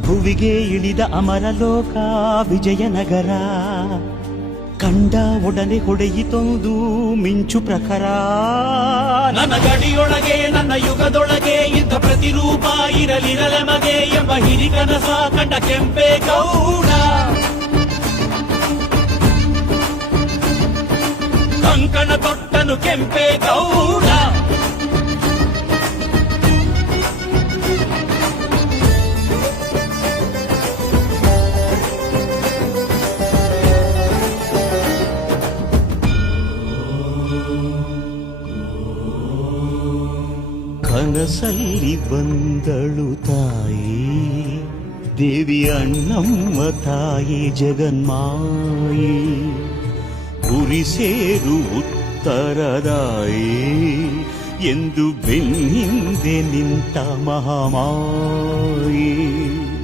ಭುವಿಗೆ ಇಳಿದ ಅಮರಲೋಕ ವಿಜಯನಗರ ಕಂಡ ಒಡನೆ ಹೊಡೆಯಿತೊಂದು ಮಿಂಚು ಪ್ರಖರ. ನನ್ನ ಗಡಿಯೊಳಗೆ ನನ್ನ ಯುಗದೊಳಗೆ ಇಂಥ ಪ್ರತಿರೂಪ ಇರಲಿರಲೆಮಗೆ ಎಂಬ ಹಿರಿಕನಸ ಕಂಡ ಕೆಂಪೇಗೌಡ. ಕಂಕಣ ತೊಟ್ಟನು ಕೆಂಪೇಗೌಡ. ಕನಸಲ್ಲಿ ಬಂದಳು ತಾಯಿ ದೇವಿ ಅಣ್ಣಮ್ಮ ತಾಯಿ ಜಗನ್ಮಾಯಿ. ಗುರಿ ಸೇರು ಉತ್ತರದಾಯಿ ಎಂದು ಬೆನ್ನಿಂದೆ ನಿಂತ ಮಹಾಮಾಯಿ.